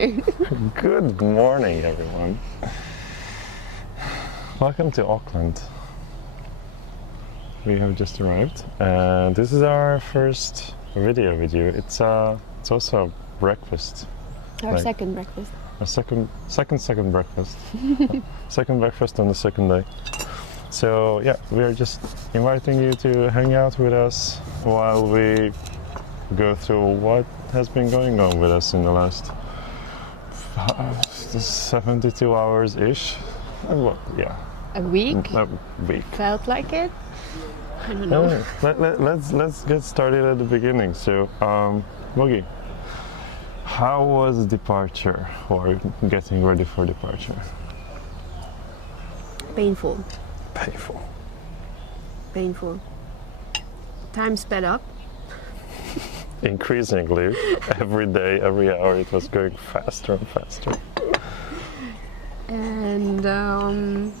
Good morning, everyone. Welcome to Auckland. We have just arrived, and this is our first video with you. It's also a breakfast. Our Like, second breakfast. a second breakfast. Second breakfast on the second day. So yeah, we are just inviting you to hang out with us while we go through what has been going on with us in the last 72 hours ish. Yeah, A week? a week. Felt like it? I don't know. Let's get started at the beginning. So, Mogi, how was departure or getting ready for departure? Painful. Painful. Painful. Time sped up. Increasingly, every day, every hour, it was going faster and faster. And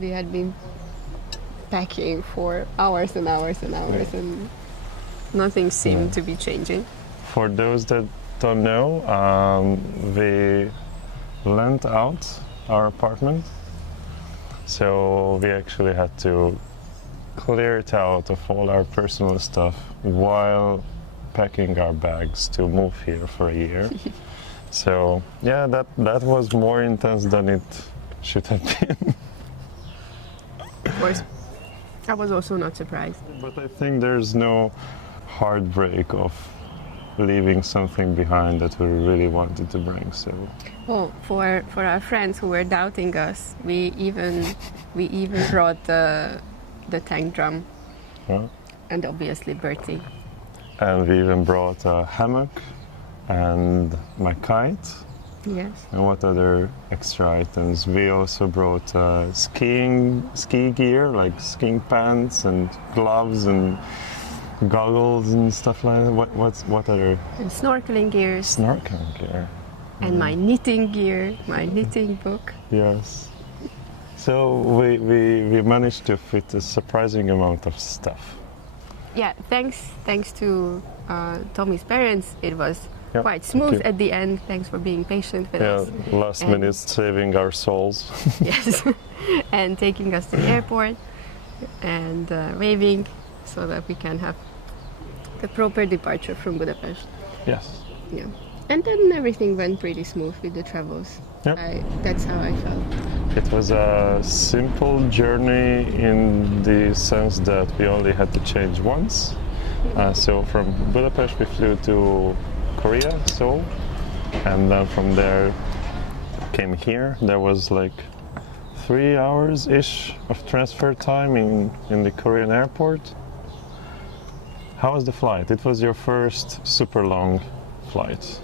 we had been packing for hours and hours and hours, Yeah. and nothing seemed to be changing. For those that don't know, we lent out our apartment, so we actually had to clear it out of all our personal stuff while packing our bags to move here for a year. So yeah, that was more intense than it should have been. Of course, I was also not surprised. But I think there's no heartbreak of leaving something behind that we really wanted to bring. So Oh, for our friends who were doubting us, we even brought the tank drum, yeah. and obviously Bertie. And we even brought a hammock and my kite. Yes. And what other extra items? We also brought ski gear, like skiing pants and gloves and goggles and stuff like that. What other? And snorkeling gears. Snorkeling gear. And my knitting gear, my knitting book. Yes. So we managed to fit a surprising amount of stuff. Yeah, thanks to Tommy's parents, it was Yeah, quite thank smooth you. at the end. Thanks for being patient with Yeah, us. last And- minute saving our souls. Yes, and taking us to the airport and waving so that we can have the proper departure from Budapest. Yes. Yeah, and then everything went pretty smooth with the travels. Yep. That's how I felt. It was a simple journey in the sense that we only had to change once. So from Budapest we flew to Korea, Seoul, and then from there came here. There was like 3 hours-ish of transfer time in the Korean airport. How was the flight? It was your first super long flight.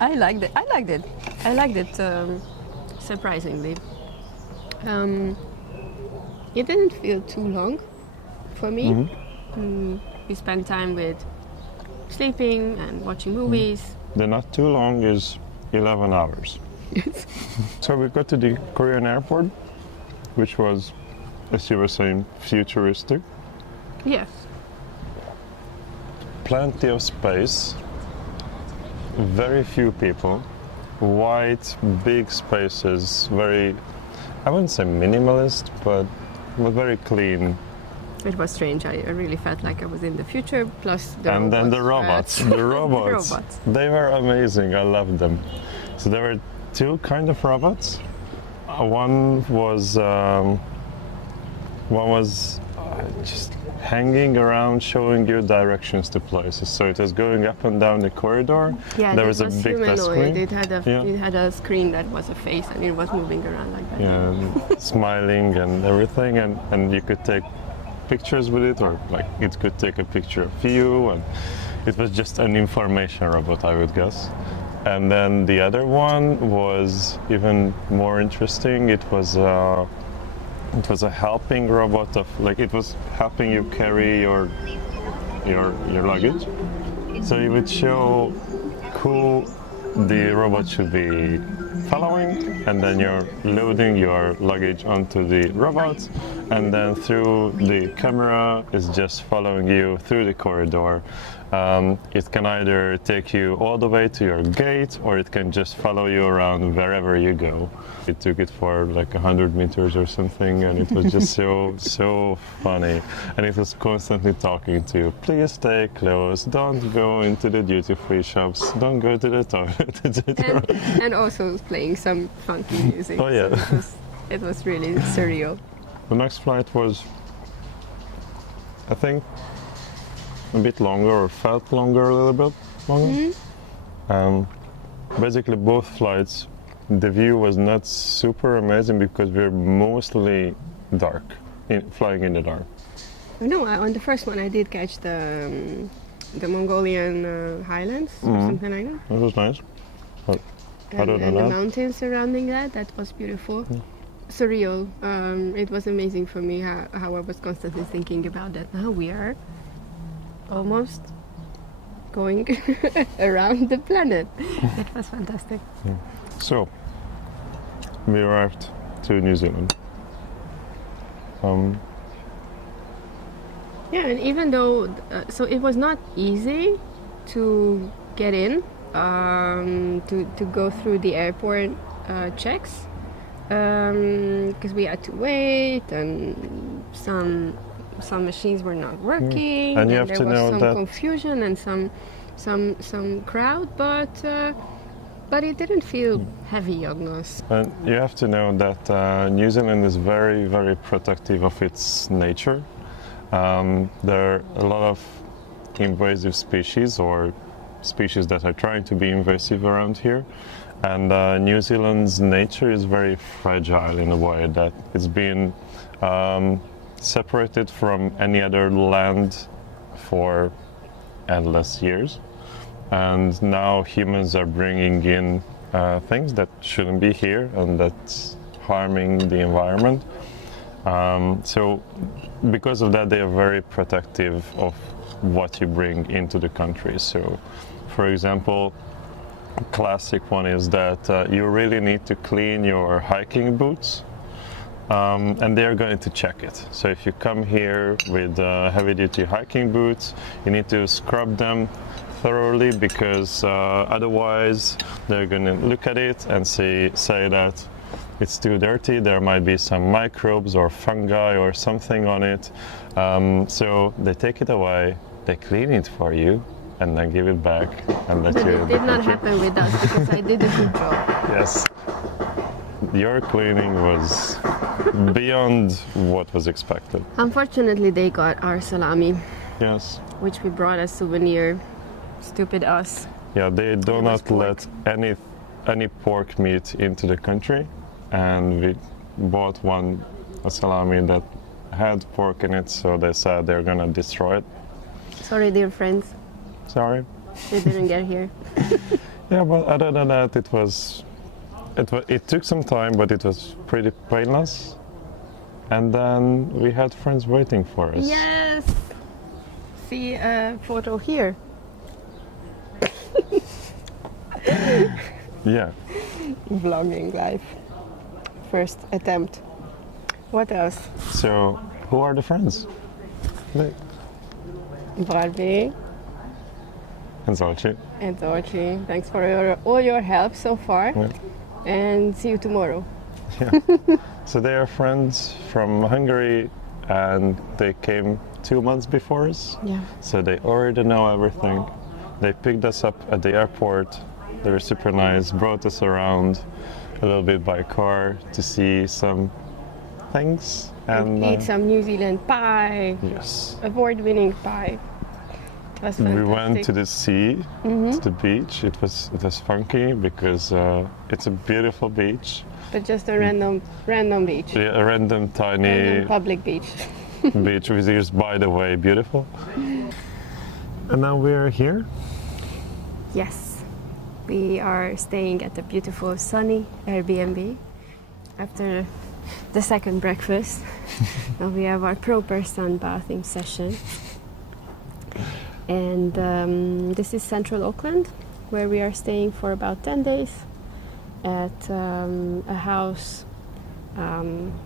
I liked it surprisingly. It didn't feel too long for me. We spent time with sleeping and watching movies. The not too long is 11 hours. So we got to the Korean airport, which was, as you were saying, futuristic. Yes. Plenty of space, very few people, white, big spaces, very, I wouldn't say minimalist, but very clean. It was strange. I really felt like I was in the future. Plus the And then the robots, the robots, robots. they were amazing. I loved them. So there were two kind of robots. One was just hanging around, showing you directions to places. So it was going up and down the corridor. Yeah, there it was a big touch humanoid. screen. It had a screen that was a face, and it was moving around like that. Yeah, smiling and everything, and you could take pictures with it, or like it could take a picture of you, and it was just an information robot, I would guess. And then the other one was even more interesting. It was a helping robot of, like, it was helping you carry your luggage. So it would show who the robot should be following, and then you're loading your luggage onto the robot, and then through the camera is just following you through the corridor. It can either take you all the way to your gate, or it can just follow you around wherever you go. We took it for like 100 meters or something, and it was just so funny. And it was constantly talking to you, please stay close, don't go into the duty-free shops, don't go to the toilet, etc. And also playing some funky music. Oh yeah. So it was really surreal. The next flight was, I think, a bit longer, or felt longer, a little bit longer. Basically both flights, the view was not super amazing because we're mostly dark, flying in the dark. No, on the first one I did catch the Mongolian highlands or something like that. That was nice. But other than And the that, mountains surrounding that was beautiful. Surreal. It was amazing for me how I was constantly thinking about that. Now we are almost going around the planet. It was fantastic. so we arrived to New Zealand. Yeah, and even though, so it was not easy to get in, to go through the airport checks, because we had to wait, and some machines were not working, And you have there to was know some that- confusion and some crowd, but it didn't feel heavy on us. And you have to know that New Zealand is very, very protective of its nature. There are a lot of invasive species, or species that are trying to be invasive around here. And New Zealand's nature is very fragile in a way that it's been separated from any other land for endless years. And now humans are bringing in things that shouldn't be here, and that's harming the environment. So because of that, they are very protective of what you bring into the country. So for example, a classic one is that you really need to clean your hiking boots, and they're going to check it. So if you come here with heavy-duty hiking boots, you need to scrub them thoroughly, because otherwise they're going to look at it and say that it's too dirty, there might be some microbes or fungi or something on it. So they take it away, they clean it for you, and then give it back and let But you it did not happen with us because I did a good job. Yes. Your cleaning was beyond what was expected. Unfortunately, they got our salami, Yes. which we brought as souvenir. Stupid us. Yeah, they do It was not let any pork meat into the country, and we bought a salami that had pork in it, so they said they're gonna destroy it. Sorry, dear friends, Sorry. they didn't get here. Yeah, but other than that, it took some time, but it was pretty painless. And then we had friends waiting for us. Yes! See a photo here. Yeah. Vlogging live. First attempt. What else? So, who are the friends? Barbie And Zolci. and Dorothy. Thanks for all your help so far. Yeah. And see you tomorrow. So they are friends from Hungary, and they came 2 months before us. Yeah. So they already know everything. They picked us up at the airport. They were super nice, brought us around a little bit by car to see some things. And Eat some New Zealand pie. yes. Award-winning pie. It was fantastic. We went to the sea, to the beach. It was funky because it's a beautiful beach. But just a random beach. Yeah, a random tiny Random public beach. beach, which is, by the way, beautiful. And now we're here. Yes, we are staying at a beautiful sunny Airbnb after the second breakfast. Now we have our proper sun bathing session. And this is central Auckland, where we are staying for about 10 days. at a house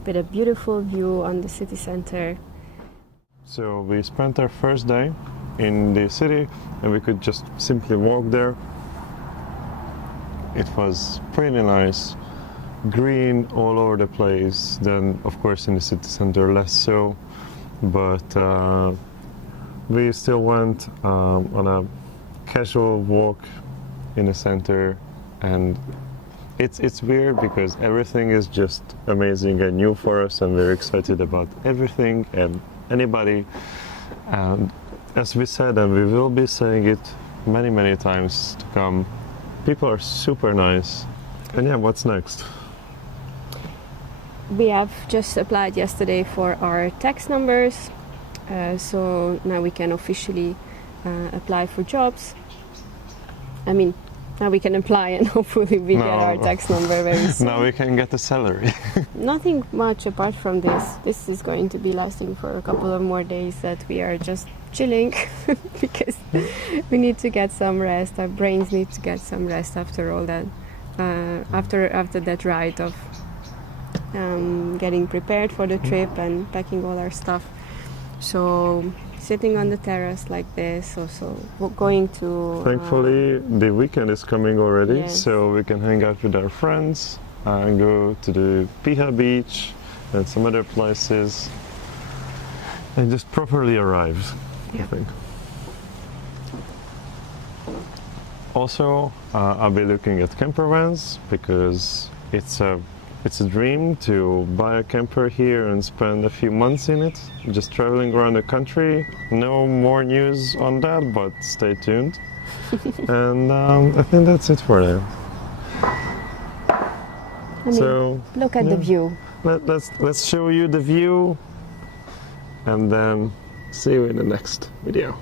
with a beautiful view on the city center. So we spent our first day in the city and we could just simply walk there. It was pretty nice, green all over the place. Then of course in the city center less so, but we still went on a casual walk in the center, and it's weird because everything is just amazing and new for us, and we're excited about everything and anybody. And as we said, and we will be saying it many times to come, people are super nice. And yeah, what's next? We have just applied yesterday for our tax numbers, so now we can officially apply for jobs. I mean, now we can apply and hopefully we get our tax number very soon. Now we can get a salary. Nothing much apart from this. This is going to be lasting for a couple of more days that we are just chilling because we need to get some rest. Our brains need to get some rest after all that, after that ride of getting prepared for the trip and packing all our stuff. So sitting on the terrace like this, also going to... Thankfully, the weekend is coming already, yes. So we can hang out with our friends and go to the Piha beach and some other places and just properly arrive, yeah. I think. Also, I'll be looking at camper vans because it's a dream to buy a camper here and spend a few months in it, just traveling around the country. No more news on that, but stay tuned. And I think that's it for now. So look at the view. Let's show you the view, and then see you in the next video.